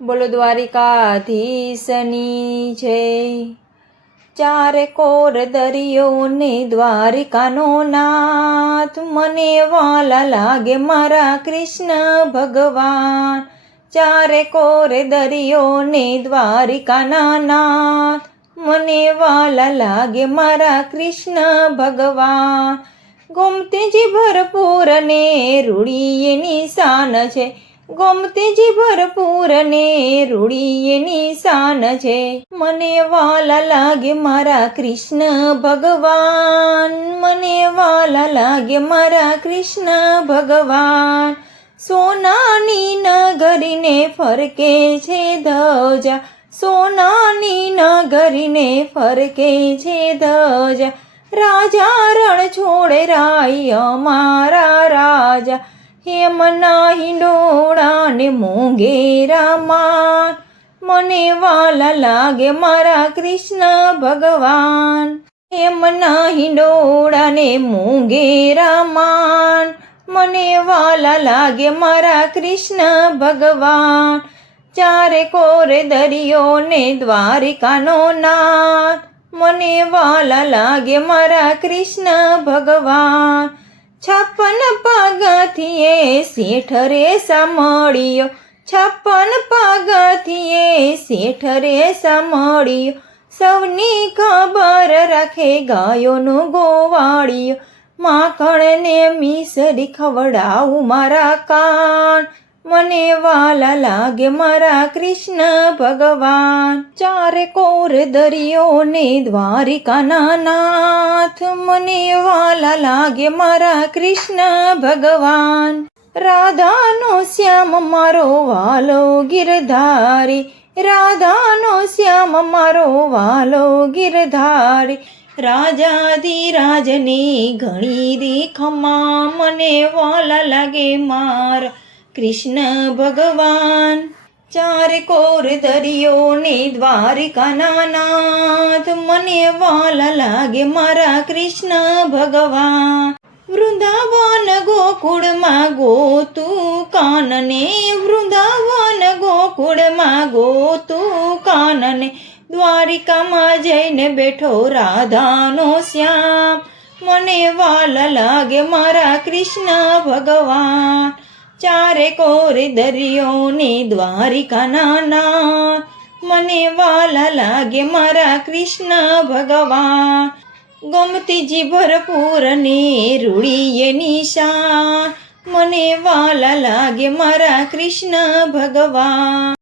બોલો દ્વારિકાધીશની જય। ચારે કોર દરિયો ને દ્વારિકાનો નાથ, મને વાલા લાગે મારા કૃષ્ણ ભગવાન। ચારે કોર દરિયો ને દ્વારિકાના નાથ, મને વાલા લાગે મારા કૃષ્ણ ભગવાન। ગોમતીજી ભરપૂર ને રૂડી એની શાન છે, ગોમતીજી ભરપૂર ને રૂડી એની શાન છે। મને વાલા લાગે મારા કૃષ્ણ ભગવાન, મને વાલા લાગે મારા કૃષ્ણ ભગવાન। સોનાની નગરીને ફરકે છે ધજા, સોનાની નગરીને ફરકે છે ધજા। રાજા રણ છોડે રાય અમારા રાજા, હેમના હિંડોળા ને મોંઘેરા માન, મને વાલા લાગે મારા કૃષ્ણ ભગવાન। હેમના હિંડોળા ને મોંઘેરા માન, મને વાલા લાગે મારા કૃષ્ણ ભગવાન। ચારે કોરે દરિયો ને દ્વારિકાનો નાથ, મને વાલા લાગે મારા કૃષ્ણ ભગવાન। 56 પગથિયે શેઠ રે સાંભળ્યો, 56 પગથિયે શેઠ રે સાંભળ્યો, સૌની ખબર રાખે ગાયોનો ગોવાળિયો। માખણ ને મિસરી ખવડાવું મારા કાન, મને વાલા લાગે મારા કૃષ્ણ ભગવાન। ચારે કોર દરિયો ને દ્વારિકાના નાથ, મને વાલા લાગે મારા કૃષ્ણ ભગવાન। રાધાનો શ્યામ મારો વાલો ગિરધારી, રાધાનો શ્યામ મારો વાલો ગિરધારી। રાજાધિરાજની ઘણી રીખમાં, મને વાલા લાગે મારા કૃષ્ણ ભગવાન। ચારે કોર દરિયો ને દ્વારિકાના નાથ, મને વાલા લાગે મારા કૃષ્ણ ભગવાન। વૃંદાવન ગોકુળમાં ગોતું કાનને, વૃંદાવન ગોકુળમાં ગોતું કાનને, દ્વારિકામાં જઈને બેઠો રાધાનો શ્યામ, મને વાલા લાગે મારા કૃષ્ણ ભગવાન। ચારે કોરે દરિયો ને દ્વારિકાના નાથ, મને વાલા લાગે મારા કૃષ્ણ ભગવાન। ગોમતીજી ભરપૂર ને રૂડી એની શાન, મને વાલા લાગે મારા કૃષ્ણ ભગવાન।